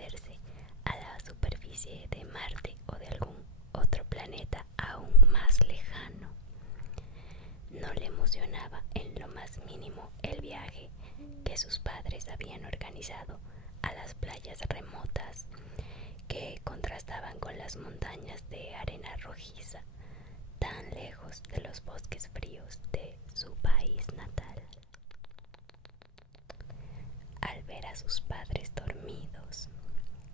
establecerse a la superficie de Marte o de algún otro planeta aún más lejano. No le emocionaba en lo más mínimo el viaje que sus padres habían organizado a las playas remotas que contrastaban con las montañas de arena rojiza, tan lejos de los bosques fríos de su país natal. Al ver a sus padres dormidos,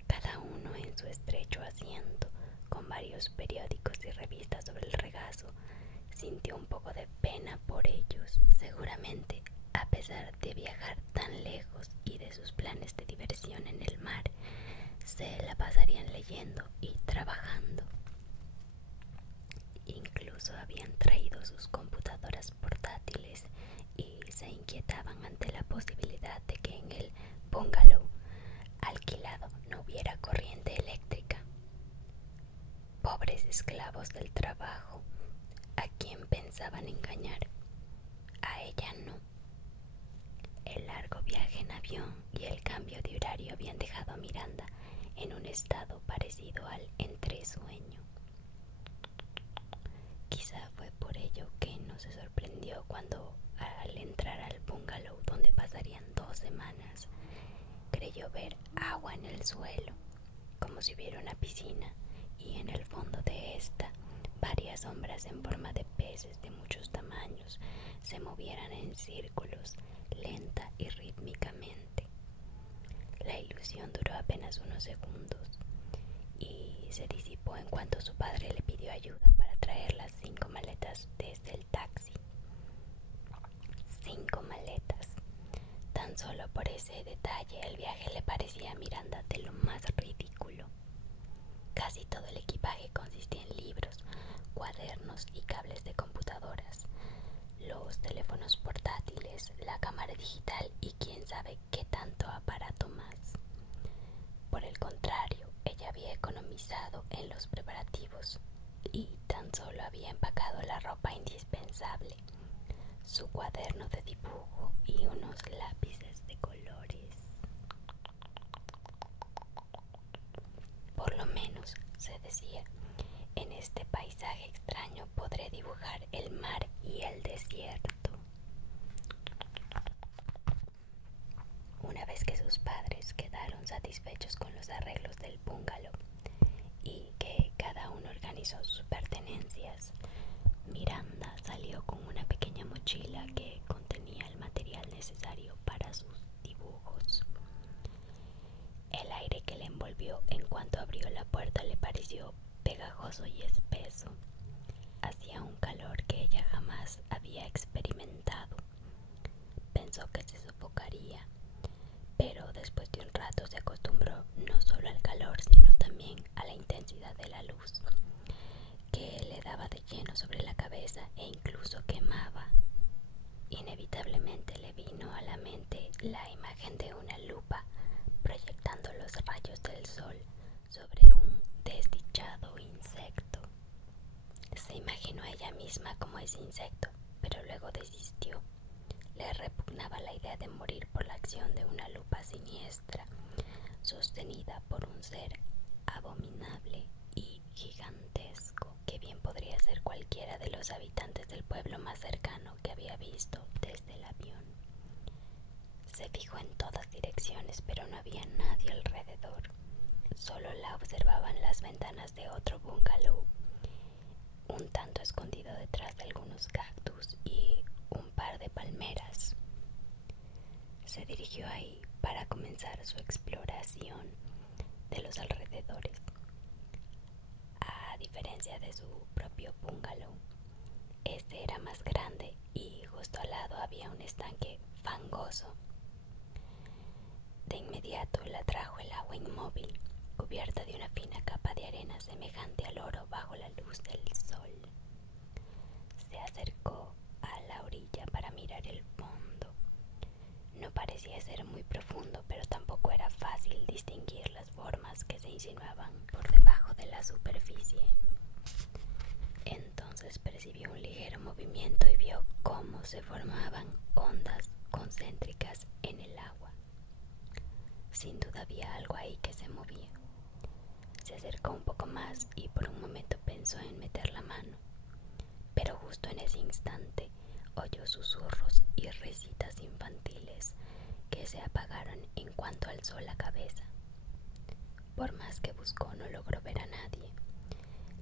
cada uno en su estrecho asiento, con varios periódicos y revistas sobre el regazo, sintió un poco de pena por ellos. Seguramente, a pesar de viajar tan lejos y de sus planes de diversión en el mar, se la pasarían leyendo y trabajando. Incluso habían traído sus computadoras portátiles y se inquietaban ante la posibilidad de que en el bungalow alquilado no hubiera corriente eléctrica. Pobres esclavos del trabajo, ¿a quién pensaban engañar? A ella no. El largo viaje en avión y el cambio de horario habían dejado a Miranda en un estado parecido al entresueño. Quizá fue por ello que no se sorprendió cuando, al entrar al bungalow donde pasarían 2 semanas, creyó ver agua en el suelo, como si hubiera una piscina, y en el fondo de esta varias sombras en forma de peces de muchos tamaños se movieran en círculos lenta y rítmicamente. La ilusión duró apenas unos segundos y se disipó en cuanto su padre le pidió ayuda para traer las 5 maletas desde el taxi. 5 maletas. Tan solo por ese detalle el viaje le parecía a Miranda de lo más ridículo. Casi todo el equipaje consistía en libros, cuadernos y cables de computadoras, los teléfonos portátiles, la cámara digital y quién sabe qué tanto aparato más. Por el contrario, ella había economizado en los preparativos y tan solo había empacado la ropa indispensable, su cuaderno de dibujo y unos lápices de colores. Por lo menos, se decía, en este paisaje extraño podré dibujar el mar y el desierto. Una vez que sus padres quedaron satisfechos con los arreglos del bungalow y que cada uno organizó sus pertenencias, Miranda salió con una pequeña mochila que contenía el material necesario para sus dibujos. El aire que le envolvió en cuanto abrió la puerta le pareció pegajoso y espeso. Hacía un calor que ella jamás había experimentado. Pensó que se sofocaría, pero después de un rato se acostumbró no solo al calor, sino también a la intensidad de la luz, que le daba de lleno sobre la cabeza e incluso quemaba. Inevitablemente le vino a la mente la imagen de una lupa proyectando los rayos del sol sobre un desdichado insecto. Se imaginó a ella misma como ese insecto, pero luego desistió. Le repugnaba la idea de morir por la acción de una lupa siniestra, sostenida por un ser abominable y gigantesco, que bien podría ser cualquiera de los habitantes del pueblo más cercano que había visto desde el avión. Se fijó en todas direcciones, pero no había nadie alrededor. Solo la observaban las ventanas de otro bungalow, un tanto escondido detrás de algunos cactus y un par de palmeras. Se dirigió ahí para comenzar su exploración de los alrededores. A diferencia de su propio bungalow, este era más grande y justo al lado había un estanque fangoso. De inmediato la atrajo el agua inmóvil, cubierta de una fina capa de arena semejante al oro bajo la luz del sol. Se acercó a la orilla para mirar el fondo. No parecía ser muy profundo, pero tampoco era fácil distinguir las formas que se insinuaban por debajo de la superficie. Entonces percibió un ligero movimiento y vio cómo se formaban ondas concéntricas en el agua. Sin duda todavía algo ahí que se movía. Se acercó un poco más y por un momento pensó en meter la mano, pero justo en ese instante oyó susurros y risitas infantiles que se apagaron en cuanto alzó la cabeza. Por más que buscó, no logró ver a nadie.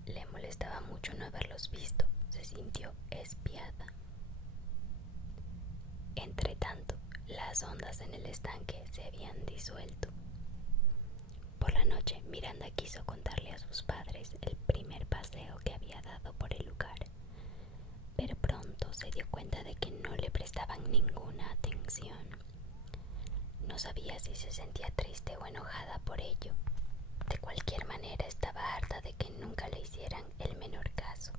Le molestaba mucho no haberlos visto, se sintió espiada. Entretanto, las ondas en el estanque se habían disuelto. Por la noche, Miranda quiso contarle a sus padres el primer paseo que había dado por el lugar, pero pronto se dio cuenta de que no le prestaban ninguna atención. No sabía si se sentía triste o enojada por ello. De cualquier manera, estaba harta de que nunca le hicieran el menor caso.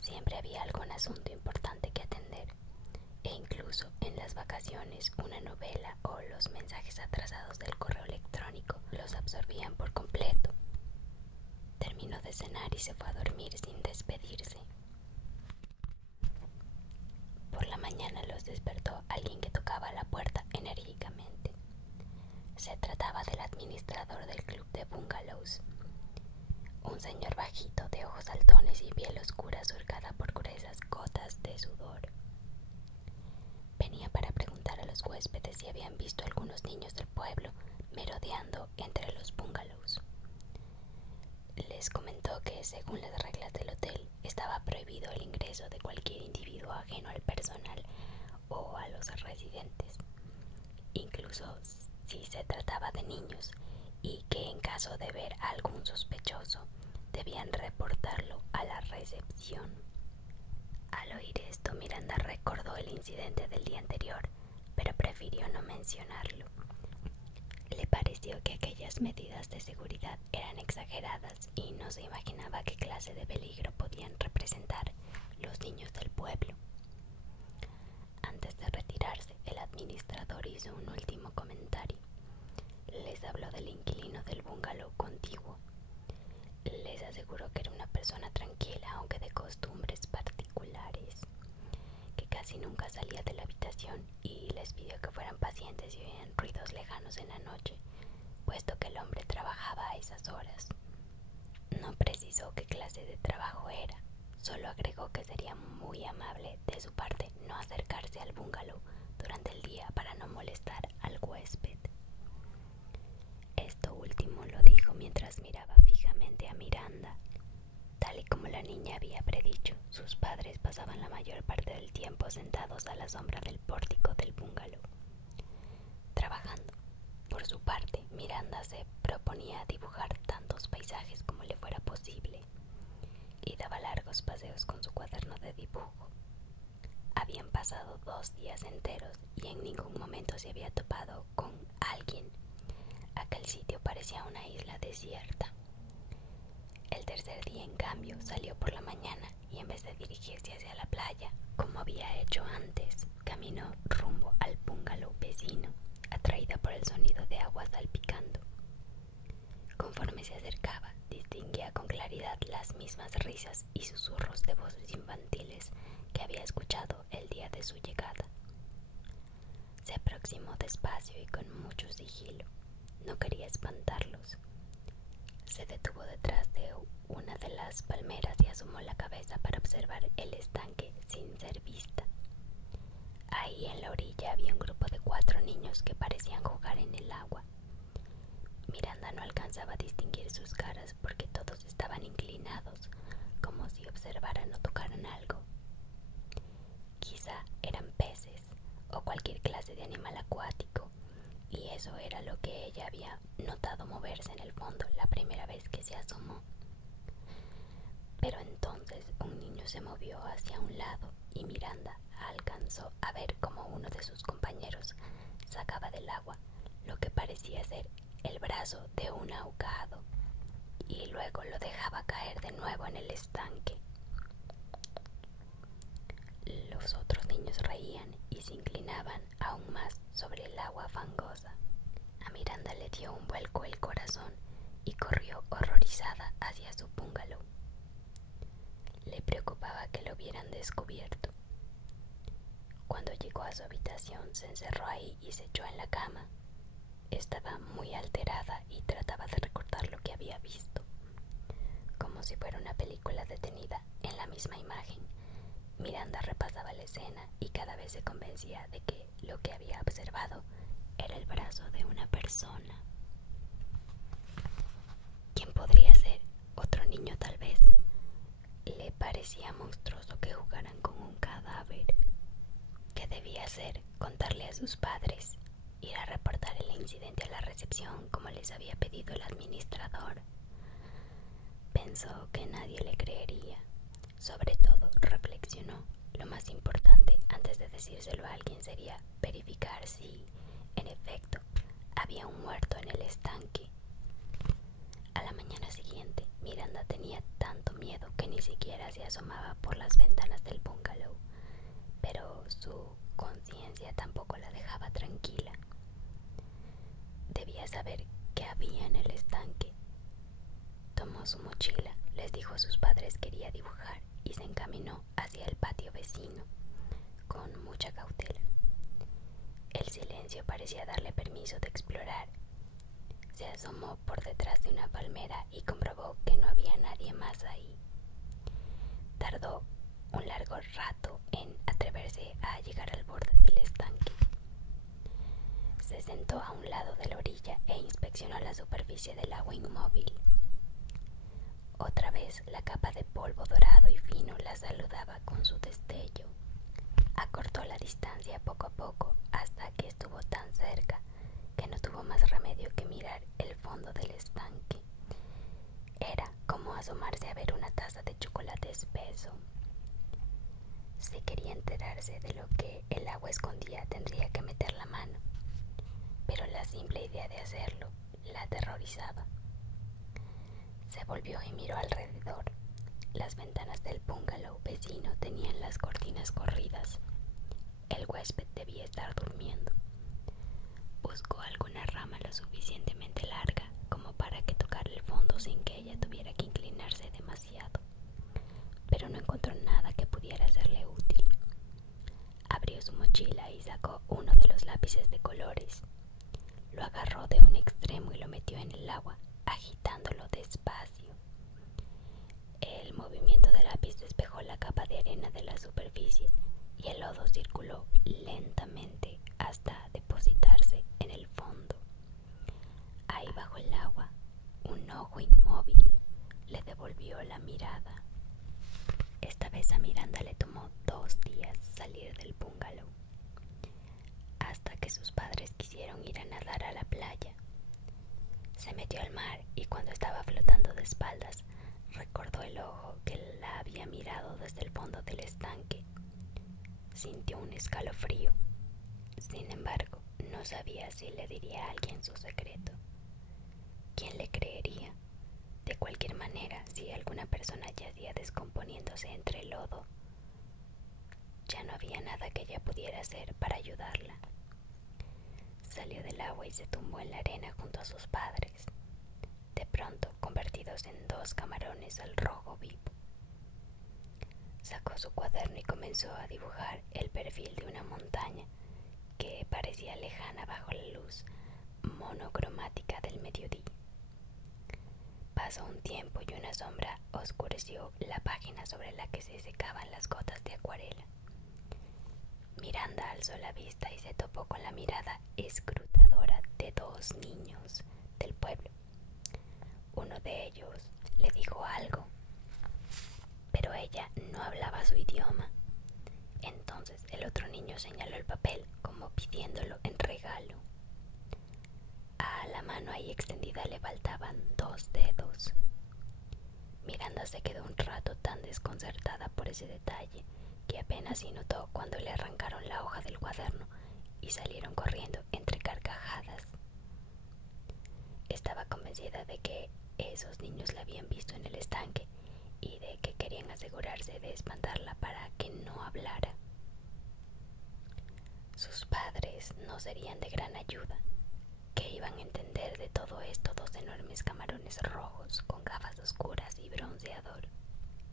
Siempre había algún asunto importante que atender, e incluso en las vacaciones una novela o los mensajes atrasados del correo electrónico los absorbían por completo. Terminó de cenar y se fue a dormir sin despedirse. Por la mañana los despertó alguien que tocaba la puerta enérgicamente. Se trataba del administrador del club de bungalows, un señor bajito de ojos saltones y piel oscura surcada por gruesas gotas de sudor. Venía para preguntar a los huéspedes si habían visto algunos niños del pueblo merodeando entre los bungalows. Les comentó que, según las reglas del hotel, estaba prohibido el ingreso de cualquier individuo ajeno al personal o a los residentes, incluso si se trataba de niños, y que en caso de ver a algún sospechoso debían reportarlo a la recepción. Al oír esto, Miranda recordó el incidente del día anterior, pero prefirió no mencionarlo. Le pareció que aquellas medidas de seguridad eran exageradas y no se imaginaba qué clase de peligro podían representar los niños del pueblo. Antes de retirarse, el administrador hizo un último comentario. Les habló del inquilino del bungalow contiguo. Les aseguró que era una persona tranquila, aunque de costumbres particulares, que casi nunca salía de la habitación, y les pidió que fueran pacientes y oían ruidos lejanos en la noche, puesto que el hombre trabajaba a esas horas. No precisó qué clase de trabajo era, solo agregó que sería muy amable de su parte no acercarse al bungalow durante el día para no molestar al huésped. Esto último lo dijo mientras miraba fijamente a Miranda. Tal y como la niña había predicho, sus padres pasaban la mayor parte del tiempo sentados a la sombra del pórtico del bungalow, trabajando. Por su parte, Miranda se proponía dibujar tantos paisajes como le fuera posible y daba largos paseos con su cuaderno de dibujo. Habían pasado 2 días enteros y en ningún momento se había topado con alguien. Aquel sitio parecía una isla desierta. El tercer día, en cambio, salió por la mañana y en vez de dirigirse hacia la playa, como había hecho antes, caminó rumbo al bungalow vecino, atraída por el sonido de agua salpicando. Conforme se acercaba, distinguía con claridad las mismas risas y susurros de voces infantiles que había escuchado el día de su llegada. Se aproximó despacio y con mucho sigilo. No quería espantarlos. Se detuvo detrás de una de las palmeras y asomó la cabeza para observar el estanque sin ser vista. Ahí en la orilla había un grupo de 4 niños que parecían jugar en el agua. Miranda no alcanzaba a distinguir sus caras porque todos estaban inclinados, como si observaran o tocaran algo. Quizá eran peces o cualquier clase de animal acuático, y eso era lo que ella había notado moverse en el fondo la primera vez que se asomó. Pero entonces un niño se movió hacia un lado y Miranda alcanzó a ver cómo uno de sus compañeros sacaba del agua lo que parecía ser el brazo de un ahogado y luego lo dejaba caer de nuevo en el estanque. Los otros niños reían y se inclinaban aún más sobre el agua fangosa. A Miranda le dio un vuelco el corazón y corrió horrorizada hacia su bungalow. Le preocupaba que lo hubieran descubierto. Cuando llegó a su habitación, se encerró ahí y se echó en la cama. Estaba muy parecía alterada y trataba de recordar lo que había visto, como si fuera una película detenida en la misma imagen. Miranda repasaba la escena y cada vez se convencía de que lo que había observado era el brazo de una persona. ¿Quién podría ser? ¿Otro niño tal vez? Le parecía monstruoso que jugaran con un cadáver. ¿Qué debía hacer? ¿Contarle a sus padres? ¿Ir a reportar el incidente a la recepción como les había pedido el administrador? Pensó que nadie le creería. Sobre todo, reflexionó, lo más importante antes de decírselo a alguien sería verificar si, en efecto, había un muerto en el estanque. A la mañana siguiente, Miranda tenía tanto miedo que ni siquiera se asomaba por las ventanas del bungalow, pero su conciencia tampoco la dejaba tranquila. Debía saber qué había en el estanque. Tomó su mochila, les dijo a sus padres que quería dibujar y se encaminó hacia el patio vecino con mucha cautela. El silencio parecía darle permiso de explorar. Se asomó por detrás de una palmera y comprobó que no había nadie más ahí. Tardó un largo rato en atreverse a llegar al borde del estanque. Se sentó a un lado de la orilla e inspeccionó la superficie del agua inmóvil. Otra vez la capa de polvo dorado y fino la saludaba con su destello. Acortó la distancia poco a poco hasta que estuvo tan cerca que no tuvo más remedio que mirar el fondo del estanque. Era como asomarse a ver una taza de chocolate espeso. Si quería enterarse de lo que el agua escondía, tendría que meter la mano, pero la simple idea de hacerlo la aterrorizaba. Se volvió y miró alrededor. Las ventanas del bungalow vecino tenían las cortinas corridas. El huésped debía estar durmiendo. Buscó alguna rama lo suficientemente larga como para que tocara el fondo sin que ella tuviera que inclinarse demasiado, pero no encontró nada que pudiera serle útil. Abrió su mochila y sacó uno de los lápices de colores. Lo agarró de un extremo y lo metió en el agua, agitándolo despacio. El movimiento del lápiz despejó la capa de arena de la superficie y el lodo circuló lentamente hasta depositarse en el fondo. Ahí bajo el agua, un ojo inmóvil le devolvió la mirada. Esta vez a Miranda le tomó 2 días salir del bungalow, hasta que sus padres quisieron ir a nadar a la playa. Se metió al mar y cuando estaba flotando de espaldas, recordó el ojo que la había mirado desde el fondo del estanque. Sintió un escalofrío. Sin embargo, no sabía si le diría a alguien su secreto. ¿Quién le creería? De cualquier manera, si alguna persona yacía descomponiéndose entre el lodo, ya no había nada que ella pudiera hacer para ayudarla. Salió del agua y se tumbó en la arena junto a sus padres, de pronto convertidos en 2 camarones al rojo vivo. Sacó su cuaderno y comenzó a dibujar el perfil de una montaña que parecía lejana bajo la luz monocromática del mediodía. Pasó un tiempo y una sombra oscureció la página sobre la que se secaban las gotas de acuarela. Miranda alzó la vista y se topó con la mirada escrutadora de 2 niños del pueblo. Uno de ellos le dijo algo, pero ella no hablaba su idioma. Entonces el otro niño señaló el papel como pidiéndolo en regalo. A la mano ahí extendida le faltaban 2 dedos. Miranda se quedó un rato tan desconcertada por ese detalle que apenas si notó cuando le arrancaron la hoja del cuaderno y salieron corriendo entre carcajadas. Estaba convencida de que esos niños la habían visto en el estanque y de que querían asegurarse de espantarla para que no hablara. Sus padres no serían de gran ayuda. ¿Qué iban a entender de todo esto 2 enormes camarones rojos con gafas oscuras y bronceador?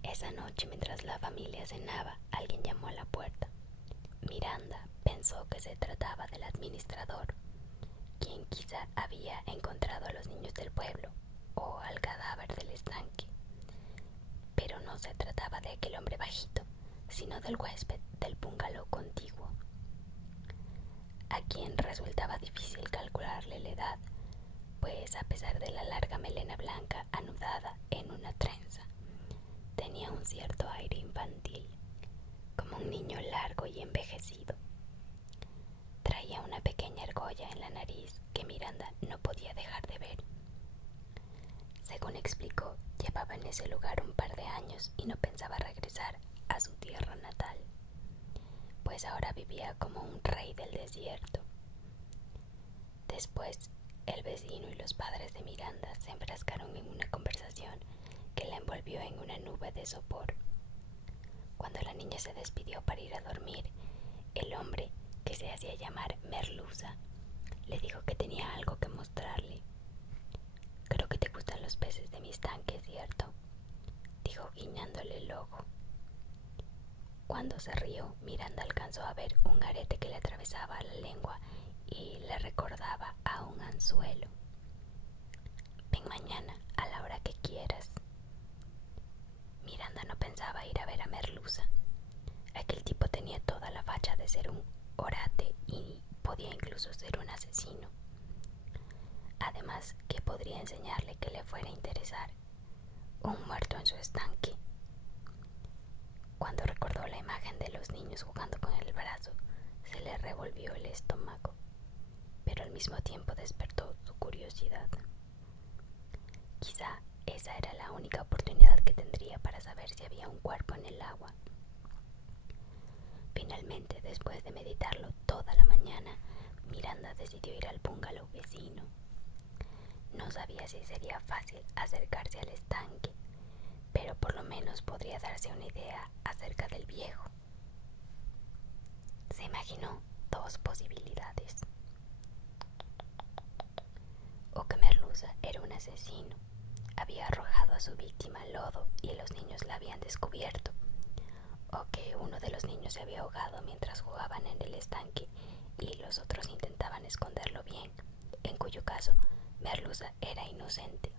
Esa noche, mientras la familia cenaba, alguien llamó a la puerta. Miranda pensó que se trataba del administrador, quien quizá había encontrado a los niños del pueblo o al cadáver del estanque. Pero no se trataba de aquel hombre bajito, sino del huésped del bungalow contiguo, a quien resultaba difícil calcularle la edad, pues a pesar de la larga melena blanca anudada en una trenza, tenía un cierto aire infantil, como un niño largo y envejecido. Traía una pequeña argolla en la nariz que Miranda no podía dejar de ver. Según explicó, llevaba en ese lugar un par de años y no pensaba regresar a su tierra natal, pues ahora vivía como un rey del desierto. Después, el vecino y los padres de Miranda se enfrascaron en una conversación que la envolvió en una nube de sopor. Cuando la niña se despidió para ir a dormir, el hombre, que se hacía llamar Merluza, le dijo que tenía algo que mostrarle. «Creo que te gustan los peces de mi estanque, ¿cierto?», dijo guiñándole el ojo. Cuando se rió, Miranda alcanzó a ver un arete que le atravesaba la lengua y le recordaba a un anzuelo. «Ven mañana, a la hora que quieras». Miranda no pensaba ir a ver a Merluza. Aquel tipo tenía toda la facha de ser un orate y podía incluso ser un asesino. Además, ¿qué podría enseñarle que le fuera a interesar? Un muerto en su estanque. Cuando recordó la imagen de los niños jugando con el brazo, se le revolvió el estómago, pero al mismo tiempo despertó su curiosidad. Quizá esa era la única oportunidad que tendría para saber si había un cuerpo en el agua. Finalmente, después de meditarlo toda la mañana, Miranda decidió ir al bungalow vecino. No sabía si sería fácil acercarse al estanque, pero por lo menos podría darse una idea acerca del viejo. Se imaginó dos posibilidades: o que Merluza era un asesino, había arrojado a su víctima al lodo y los niños la habían descubierto, o que uno de los niños se había ahogado mientras jugaban en el estanque y los otros intentaban esconderlo bien, en cuyo caso Merluza era inocente.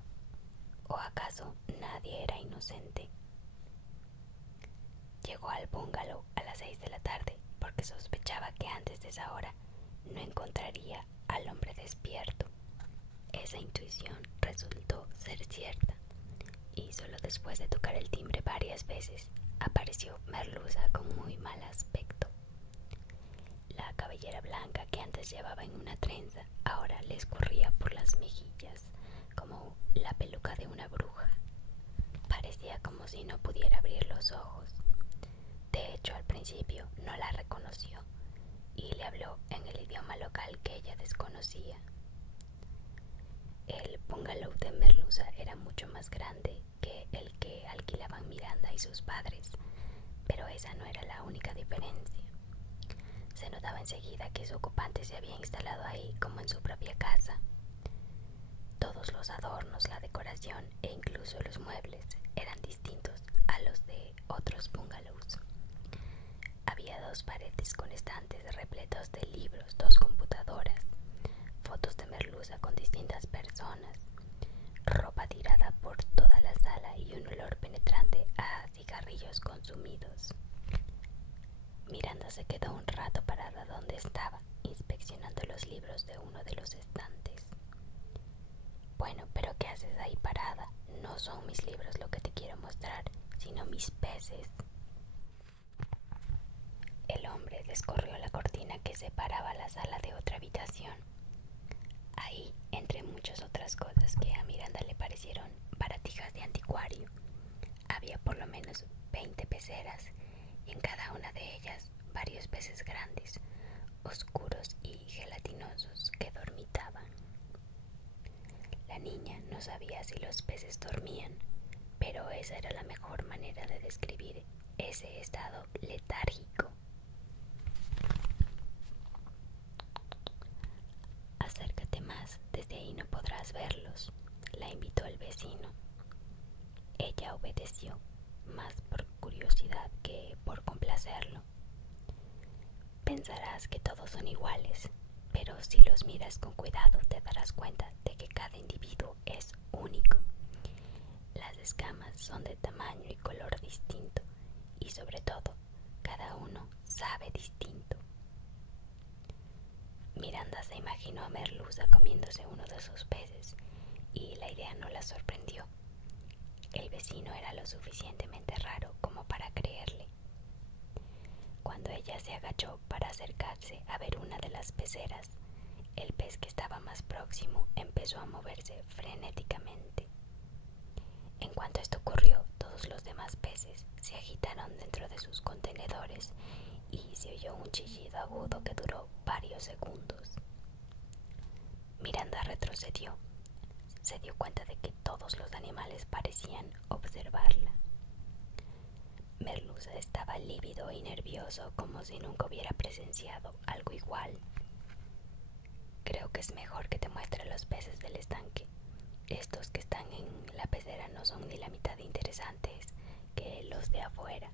¿O acaso nadie era inocente? Llegó al bungalow a las 6 de la tarde porque sospechaba que antes de esa hora no encontraría al hombre despierto. Esa intuición resultó ser cierta, y solo después de tocar el timbre varias veces apareció Merluza con muy mal aspecto. La cabellera blanca que antes llevaba en una trenza ahora le escurría por las mejillas como la peluca de una bruja. Parecía como si no pudiera abrir los ojos. De hecho, al principio no la reconoció y le habló en el idioma local que ella desconocía. El bungalow de Merluza era mucho más grande que el que alquilaban Miranda y sus padres, pero esa no era la única diferencia. Se notaba enseguida que su ocupante se había instalado ahí como en su propia casa. Todos los adornos, la decoración e incluso los muebles eran distintos a los de otros bungalows. Había dos paredes con estantes repletos de libros, dos computadoras, fotos de Merluza con distintas personas, ropa tirada por toda la sala y un olor penetrante a cigarrillos consumidos. Miranda se quedó un rato parada donde estaba, inspeccionando los libros de uno de los estantes. «Bueno, pero ¿qué haces ahí parada? No son mis libros lo que te quiero mostrar, sino mis peces». El hombre descorrió la cortina que separaba la sala de otra habitación. Ahí, entre muchas otras cosas que a Miranda le parecieron baratijas de anticuario, había por lo menos 20 peceras, y en cada una de ellas varios peces grandes, oscuros y gelatinosos que dormitaban. La niña no sabía si los peces dormían, pero esa era la mejor manera de describir ese estado letárgico. «Acércate más, desde ahí no podrás verlos», la invitó el vecino. Ella obedeció, más por curiosidad que por complacerlo. «Pensarás que todos son iguales, pero si los miras con cuidado te darás cuenta imaginó a Merluza comiéndose uno de sus peces y la idea no la sorprendió. El vecino era lo suficientemente raro como para creerle. Cuando ella se agachó para acercarse a ver una de las peceras, el pez que estaba más próximo empezó a moverse frenéticamente. En cuanto esto ocurrió, todos los demás peces se agitaron dentro de sus contenedores y se oyó un chillido agudo que duró varios segundos. Miranda retrocedió. Se dio cuenta de que todos los animales parecían observarla. Merluza estaba lívido y nervioso, como si nunca hubiera presenciado algo igual. Creo que es mejor que te muestre los peces del estanque. Estos que están en la pecera no son ni la mitad de interesantes que los de afuera.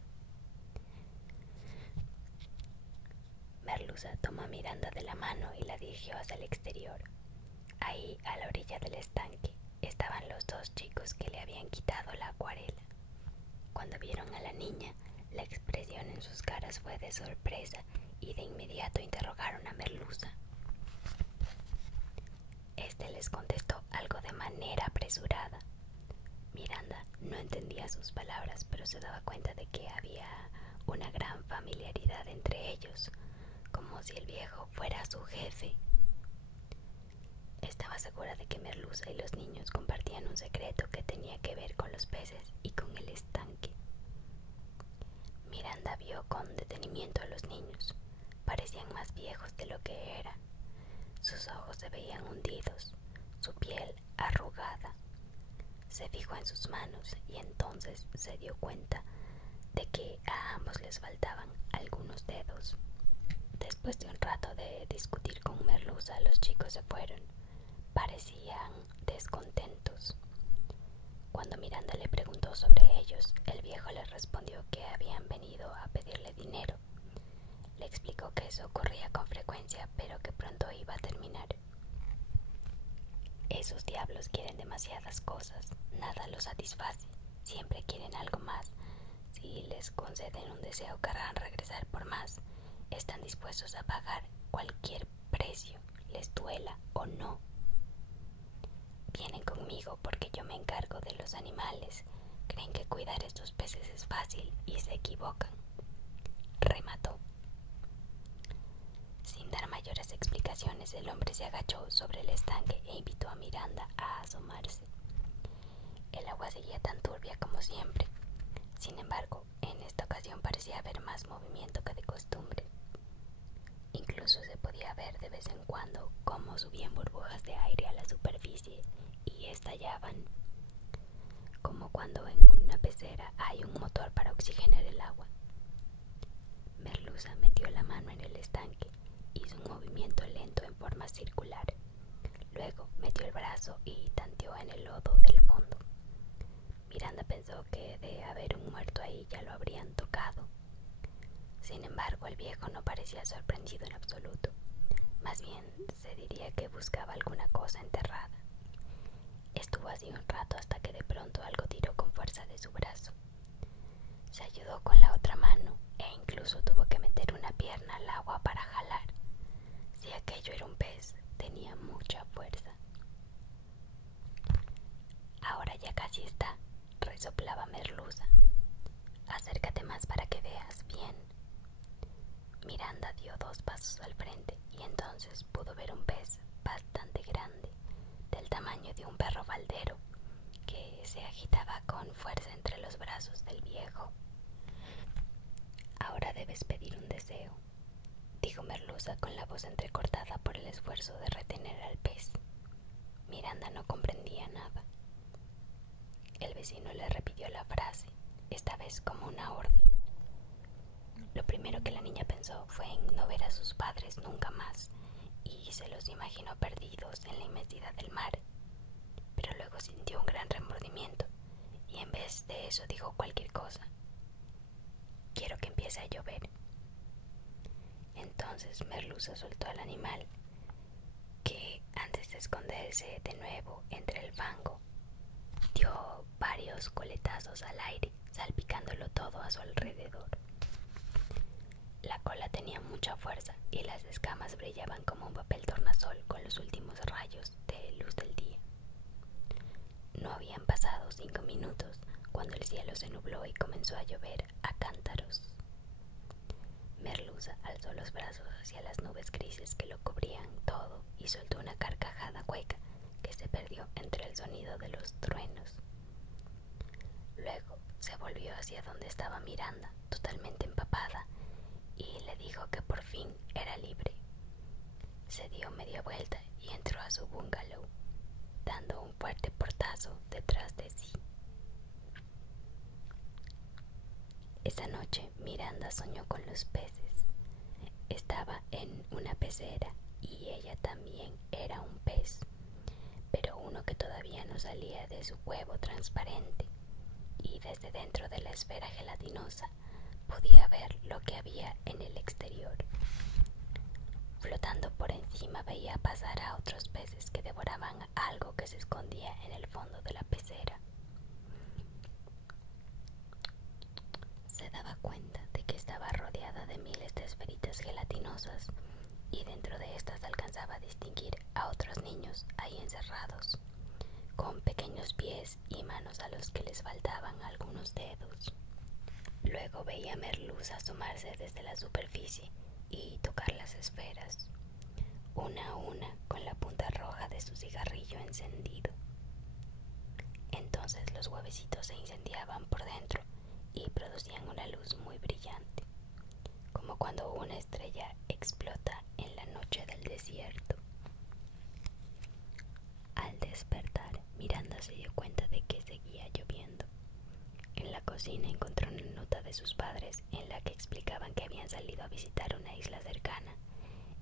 Merluza tomó a Miranda de la mano y la dirigió hacia el exterior. Ahí, a la orilla del estanque, estaban los dos chicos que le habían quitado la acuarela. Cuando vieron a la niña, la expresión en sus caras fue de sorpresa y de inmediato interrogaron a Merluza. Este les contestó algo de manera apresurada. Miranda no entendía sus palabras, pero se daba cuenta de que había una gran familiaridad entre ellos, como si el viejo fuera su jefe. Estaba segura de que Merluza y los niños compartían un secreto que tenía que ver con los peces y con el estanque. Miranda vio con detenimiento a los niños. Parecían más viejos de lo que eran. Sus ojos se veían hundidos, su piel arrugada. Se fijó en sus manos y entonces se dio cuenta de que a ambos les faltaban algunos dedos. Después de un rato de discutir con Merluza, los chicos se fueron. Parecían descontentos. Cuando Miranda le preguntó sobre ellos, el viejo le respondió que habían venido a pedirle dinero. Le explicó que eso ocurría con frecuencia, pero que pronto iba a terminar. Esos diablos quieren demasiadas cosas, nada los satisface, siempre quieren algo más. Si les conceden un deseo, querrán regresar por más. Están dispuestos a pagar cualquier precio, les duela o no. Vienen conmigo porque yo me encargo de los animales. Creen que cuidar estos peces es fácil y se equivocan. Remató. Sin dar mayores explicaciones, el hombre se agachó sobre el estanque e invitó a Miranda a asomarse. El agua seguía tan turbia como siempre. Sin embargo, en esta ocasión parecía haber más movimiento que de costumbre. Incluso se podía ver de vez en cuando cómo subían burbujas de aire a la superficie y estallaban, como cuando en una pecera hay un motor para oxigenar el agua. Merluza metió la mano en el estanque, hizo un movimiento lento en forma circular. Luego metió el brazo y tanteó en el lodo del fondo. Miranda pensó que de haber un muerto ahí ya lo habrían tocado. Sin embargo, el viejo no parecía sorprendido en absoluto. Más bien, se diría que buscaba alguna cosa enterrada. Estuvo así un rato hasta que de pronto algo tiró con fuerza de su brazo. Se ayudó con la otra mano e incluso tuvo que meter una pierna al agua para jalar. Si aquello era un pez, tenía mucha fuerza. Ahora ya casi está, resoplaba Merluza. Acércate más para que veas bien. Miranda dio 2 pasos al frente y entonces pudo ver un pez bastante grande, del tamaño de un perro faldero, que se agitaba con fuerza entre los brazos del viejo. Ahora debes pedir un deseo, dijo Merluza con la voz entrecortada por el esfuerzo de retener al pez. Miranda no comprendía nada. El vecino le repitió la frase, esta vez como una orden. Lo primero que la niña pensó fue en no ver a sus padres nunca más y se los imaginó perdidos en la inmensidad del mar. Pero luego sintió un gran remordimiento y en vez de eso dijo cualquier cosa. Quiero que empiece a llover. Entonces Merluza soltó al animal, que antes de esconderse de nuevo entre el fango, dio varios coletazos al aire, salpicándolo todo a su alrededor. La cola tenía mucha fuerza y las escamas brillaban como un papel tornasol con los últimos rayos de luz del día. No habían pasado 5 minutos cuando el cielo se nubló y comenzó a llover a cántaros. Merluza alzó los brazos hacia las nubes grises que lo cubrían todo y soltó una carcajada hueca que se perdió entre el sonido de los truenos. Luego se volvió hacia donde estaba Miranda, totalmente empapada, y le dijo que por fin era libre. Se dio media vuelta y entró a su bungalow, dando un fuerte portazo detrás de sí. Esa noche Miranda soñó con los peces. Estaba en una pecera y ella también era un pez, pero uno que todavía no salía de su huevo transparente, y desde dentro de la esfera gelatinosa podía ver lo que había en el exterior. Flotando por encima veía pasar a otros peces que devoraban algo que se escondía en el fondo de la pecera. Se daba cuenta de que estaba rodeada de miles de esferitas gelatinosas y dentro de estas alcanzaba a distinguir a otros niños ahí encerrados, con pequeños pies y manos a los que les faltaban algunos dedos. Luego veía a Merluza asomarse desde la superficie y tocar las esferas, una a una, con la punta roja de su cigarrillo encendido. Entonces los huevecitos se incendiaban por dentro y producían una luz muy brillante, como cuando una estrella explota en la noche del desierto. Al despertar, Miranda se dio cuenta de que seguía lloviendo. En la cocina encontró una nota de sus padres en la que explicaban que habían salido a visitar una isla cercana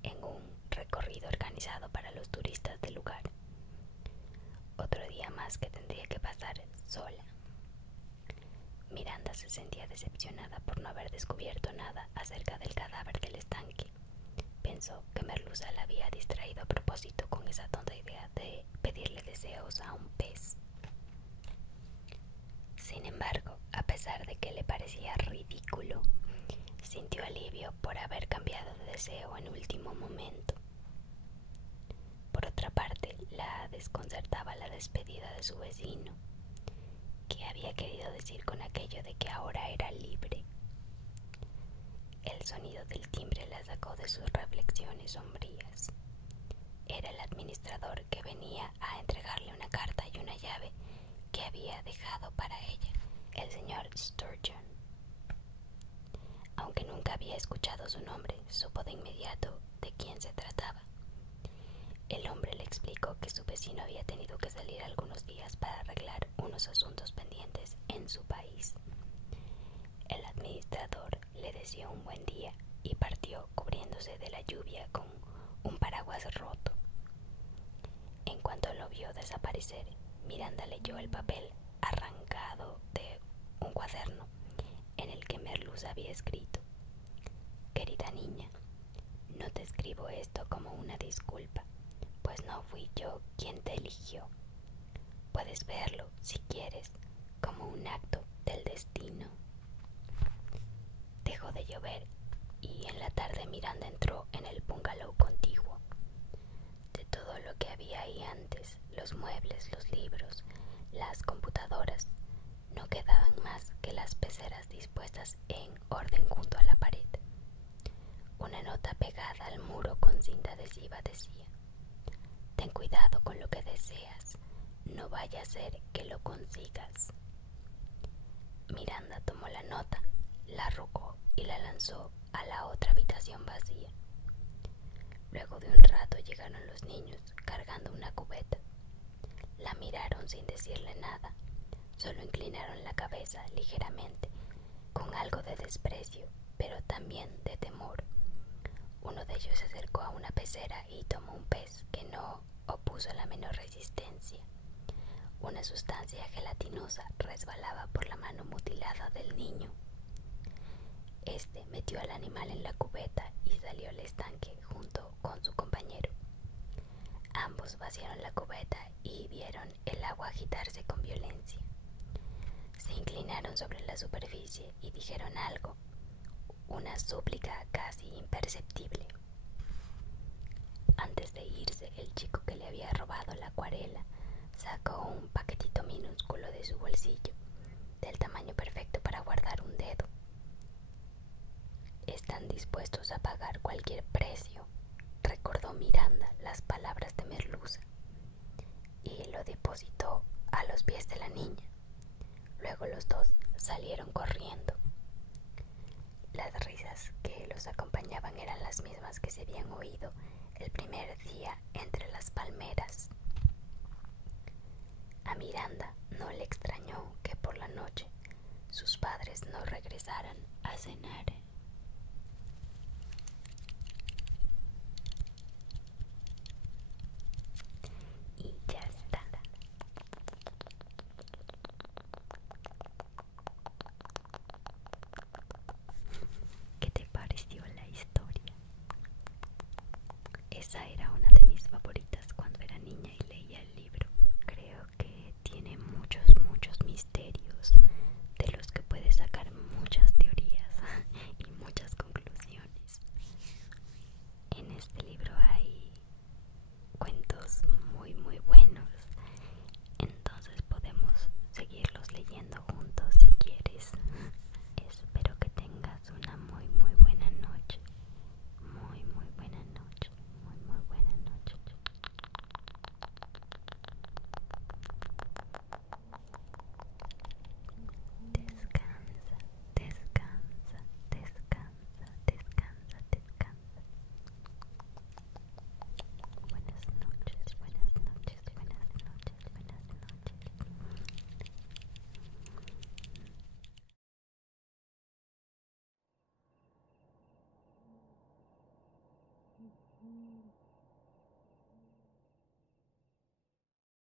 en un recorrido organizado para los turistas del lugar. Otro día más que tendría que pasar sola. Miranda se sentía decepcionada por no haber descubierto nada acerca del cadáver del estanque. Pensó que Merluza la había distraído a propósito con esa tonta idea de pedirle deseos a un pez. Sin embargo, a pesar de que le parecía ridículo, sintió alivio por haber cambiado de deseo en último momento. Por otra parte, la desconcertaba la despedida de su vecino. ¿Qué había querido decir con aquello de que ahora era libre? El sonido del timbre la sacó de sus reflexiones sombrías. Era el administrador que venía a entregarle una carta y una llave que había dejado para ella, el señor Sturgeon. Aunque nunca había escuchado su nombre, supo de inmediato de quién se trataba. El hombre le explicó que su vecino había tenido que salir algunos días para arreglar unos asuntos pendientes en su país. El administrador le deseó un buen día y partió cubriéndose de la lluvia con un paraguas roto. En cuanto lo vio desaparecer, Miranda leyó el papel arrancado de un cuaderno en el que Merluza había escrito: «Querida niña, no te escribo esto como una disculpa, pues no fui yo quien te eligió. Puedes verlo, si quieres, como un acto del destino». Dejó de llover y en la tarde Miranda entró en el bungalow contiguo. De todo lo que había ahí antes, los muebles, los libros, las computadoras, no quedaban más que las peceras dispuestas en orden junto a la pared. Una nota pegada al muro con cinta adhesiva decía: «Ten cuidado con lo que deseas, no vaya a ser que lo consigas». Miranda tomó la nota, la arrugó y la lanzó a la otra habitación vacía. Luego de un rato llegaron los niños cargando una cubeta. La miraron sin decirle nada, solo inclinaron la cabeza ligeramente, con algo de desprecio, pero también de temor. Uno de ellos se acercó a una pecera y tomó un pez que no opuso la menor resistencia. Una sustancia gelatinosa resbalaba por la mano mutilada del niño. Este metió al animal en la cubeta y salió al estanque junto con su compañero. Ambos vaciaron la cubeta y vieron el agua agitarse con violencia. Se inclinaron sobre la superficie y dijeron algo. una súplica casi imperceptible. Antes de irse, el chico que le había robado la acuarela sacó un paquetito minúsculo de su bolsillo, del tamaño perfecto para guardar un dedo. Están dispuestos a pagar cualquier precio, recordó Miranda las palabras de Merluza, y lo depositó a los pies de la niña. Luego los dos salieron corriendo. Las risas que los acompañaban eran las mismas que se habían oído el primer día entre las palmeras. A Miranda no le extrañó que por la noche sus padres no regresaran a cenar. Y ya está. ¿Qué te pareció la historia? Esa era una de mis favoritas cuando era niña y leía el libro. Creo que tiene muchos misterios de los que puedes sacar muchas teorías y muchas conclusiones. En este libro hay cuentos muy buenos, entonces podemos seguirlos leyendo juntos si quieres. Espero que tengas una muy buena noche. Muy buena noche. Muy buena noche. Descansa, descansa, descansa, descansa, descansa. Buenas noches, buenas noches, buenas noches, buenas noches.